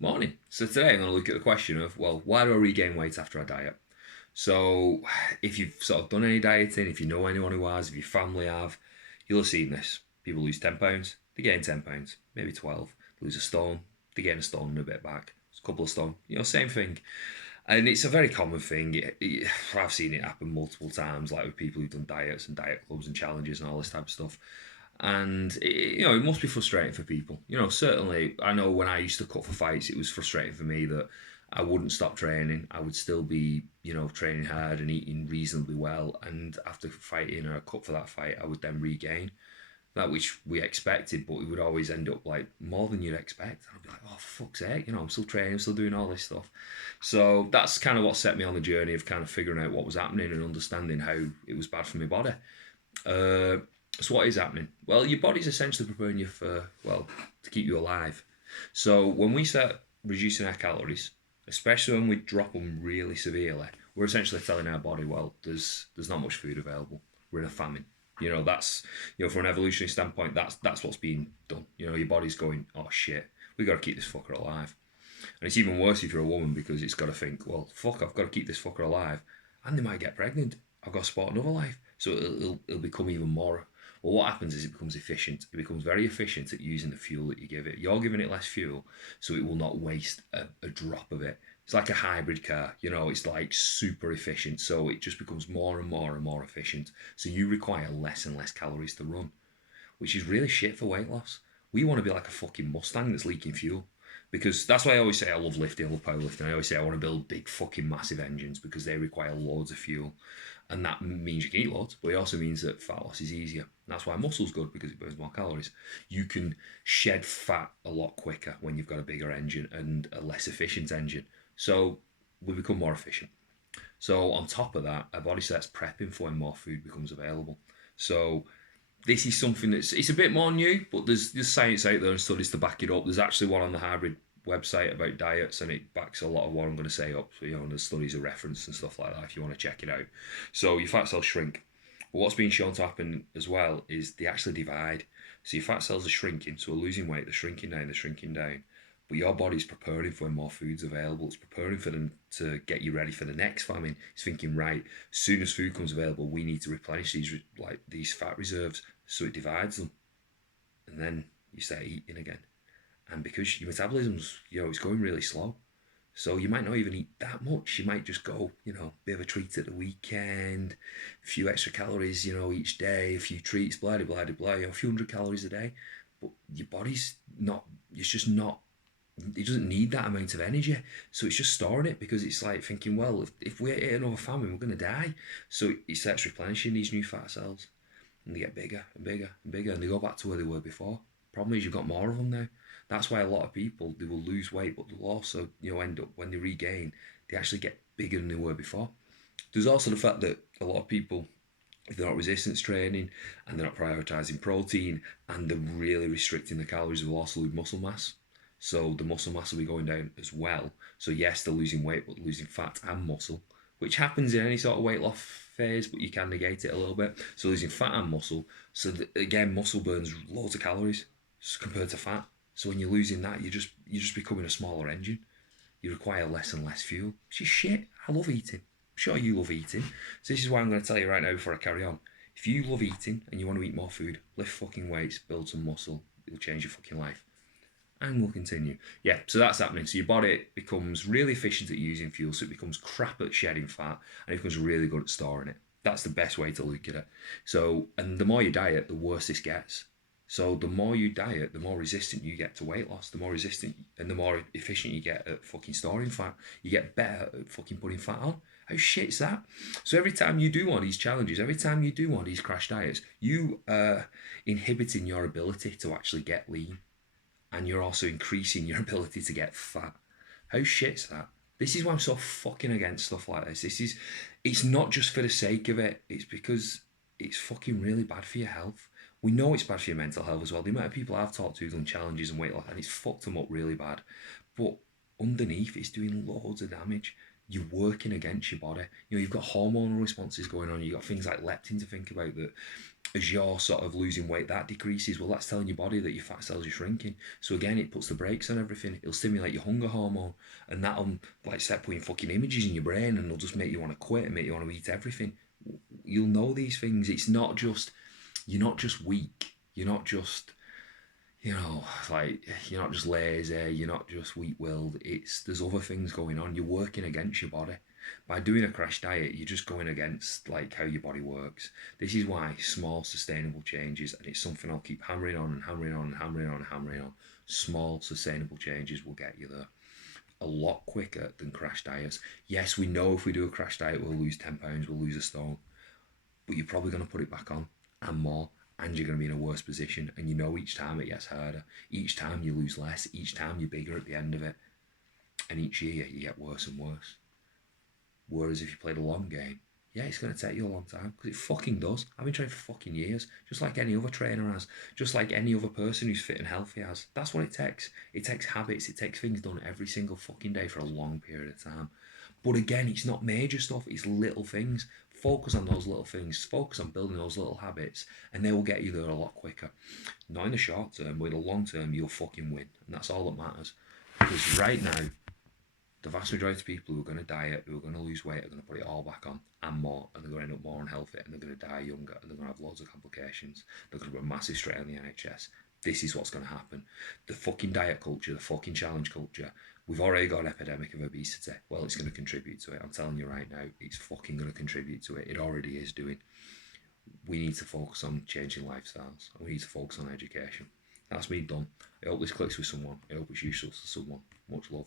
Morning. So today I'm going to look at the question of, well, why do I regain weight after I diet? So if you've sort of done any dieting, if you know anyone who has, if your family have, you'll have seen this. People lose 10 pounds, they gain 10 pounds, maybe 12. Lose a stone, they gain a stone and a bit back. It's a couple of stone, same thing. And it's a very common thing. I've seen it happen multiple times, like with people who've done diets and diet clubs and challenges and all this type of stuff. And it must be frustrating for people. Certainly, I know when I used to cut for fights, it was frustrating for me that I wouldn't stop training. I would still be, training hard and eating reasonably well. And after fighting or a cut for that fight, I would then regain that which we expected, but we would always end up like more than you'd expect. And I'd be like, oh, for fuck's sake, I'm still training, I'm still doing all this stuff. So that's kind of what set me on the journey of kind of figuring out what was happening and understanding how it was bad for my body. Uh, so what is happening? Well, your body's essentially preparing you to keep you alive. So when we start reducing our calories, especially when we drop them really severely, we're essentially telling our body, well, there's not much food available. We're in a famine. That's from an evolutionary standpoint, that's what's being done. Your body's going, oh shit, we got to keep this fucker alive. And it's even worse if you're a woman because it's got to think, well, fuck, I've got to keep this fucker alive, and they might get pregnant. I've got to support another life, so it'll become even more. Well, what happens is it becomes efficient. It becomes very efficient at using the fuel that you give it. You're giving it less fuel, so it will not waste a drop of it. It's like a hybrid car, it's like super efficient, so it just becomes more and more and more efficient. So you require less and less calories to run, which is really shit for weight loss. We want to be like a fucking Mustang that's leaking fuel. Because that's why I always say I love lifting, I love powerlifting. I always say I want to build big fucking massive engines because they require loads of fuel. And that means you can eat loads, but it also means that fat loss is easier. And that's why muscle's good because it burns more calories. You can shed fat a lot quicker when you've got a bigger engine and a less efficient engine. So we become more efficient. So on top of that, our body starts prepping for when more food becomes available. So this is something it's a bit more new, but there's science out there and studies to back it up. There's actually one on the Hybrid website about diets, and it backs a lot of what I'm going to say up. So, and the studies are referenced and stuff like that if you want to check it out. So your fat cells shrink. But what's being shown to happen as well is they actually divide. So your fat cells are shrinking, so we're losing weight, they're shrinking down, they're shrinking down. But your body's preparing for when more food's available. It's preparing for them to get you ready for the next famine. It's thinking, right, as soon as food comes available, we need to replenish these fat reserves. So it divides them, and then you start eating again. And because your metabolism's, it's going really slow, so you might not even eat that much. You might just go, bit of a treat at the weekend, a few extra calories, each day, a few treats, blah blah blah blah, a few hundred calories a day. But your body's not. It's just not. It doesn't need that amount of energy, so it's just storing it because it's like thinking, well, if we hit another famine, we're gonna die. So it starts replenishing these new fat cells, and they get bigger and bigger and bigger, and they go back to where they were before. Problem is, you've got more of them now. That's why a lot of people, they will lose weight, but they'll also end up, when they regain, they actually get bigger than they were before. There's also the fact that a lot of people, if they're not resistance training and they're not prioritizing protein and they're really restricting the calories, will also lose muscle mass. So the muscle mass will be going down as well. So yes, they're losing weight, but losing fat and muscle, which happens in any sort of weight loss phase, but you can negate it a little bit. So losing fat and muscle. So again, muscle burns loads of calories compared to fat. So when you're losing that, you're just becoming a smaller engine. You require less and less fuel, which is shit. I love eating. I'm sure you love eating. So this is why I'm going to tell you right now before I carry on. If you love eating and you want to eat more food, lift fucking weights, build some muscle. It'll change your fucking life. And we'll continue. Yeah, so that's happening. So your body becomes really efficient at using fuel, so it becomes crap at shedding fat, and it becomes really good at storing it. That's the best way to look at it. So, and the more you diet, the worse this gets. So the more you diet, the more resistant you get to weight loss, the more resistant and the more efficient you get at fucking storing fat. You get better at fucking putting fat on. How shit's that? So every time you do one of these challenges, every time you do one of these crash diets, you are inhibiting your ability to actually get lean, and you're also increasing your ability to get fat. How shit's that? This is why I'm so fucking against stuff like this. It's not just for the sake of it. It's because it's fucking really bad for your health. We know it's bad for your mental health as well. The amount of people I've talked to who've done challenges and weight loss, and it's fucked them up really bad. But underneath, it's doing loads of damage. you're working against your body. You've got hormonal responses going on. You've got things like leptin to think about that as you're sort of losing weight, that decreases. Well, that's telling your body that your fat cells are shrinking. So again, it puts the brakes on everything. It'll stimulate your hunger hormone, and that'll like start putting fucking images in your brain, and it'll just make you want to quit and make you want to eat everything. You'll know these things. It's not just you're not just weak. You're not just like you're not just lazy, you're not just weak-willed. There's other things going on. You're working against your body. By doing a crash diet, you're just going against like how your body works. This is why small sustainable changes, and it's something I'll keep hammering on and hammering on and hammering on and hammering on. Small sustainable changes will get you there a lot quicker than crash diets. Yes, we know if we do a crash diet, we'll lose 10 pounds, we'll lose a stone, but you're probably going to put it back on and more, and you're going to be in a worse position. And each time it gets harder, each time you lose less, each time you're bigger at the end of it, and each year you get worse and worse. Whereas if you play the long game, yeah, it's going to take you a long time, because it fucking does. I've been training for fucking years, just like any other trainer has, just like any other person who's fit and healthy has. That's what it takes. It takes habits, it takes things done every single fucking day for a long period of time. But again, it's not major stuff, it's little things. Focus on those little things, focus on building those little habits, and they will get you there a lot quicker. Not in the short term, but in the long term, you'll fucking win. And that's all that matters. Because right now, the vast majority of people who are going to diet, who are going to lose weight, are going to put it all back on and more, and they're going to end up more unhealthy, and they're going to die younger, and they're going to have loads of complications. They're going to put a massive strain on the NHS. This is what's going to happen. The fucking diet culture, the fucking challenge culture, we've already got an epidemic of obesity. Well, it's going to contribute to it. I'm telling you right now, it's fucking going to contribute to it. It already is doing. We need to focus on changing lifestyles, and we need to focus on education. That's me done. I hope this clicks with someone. I hope it's useful to someone. Much love.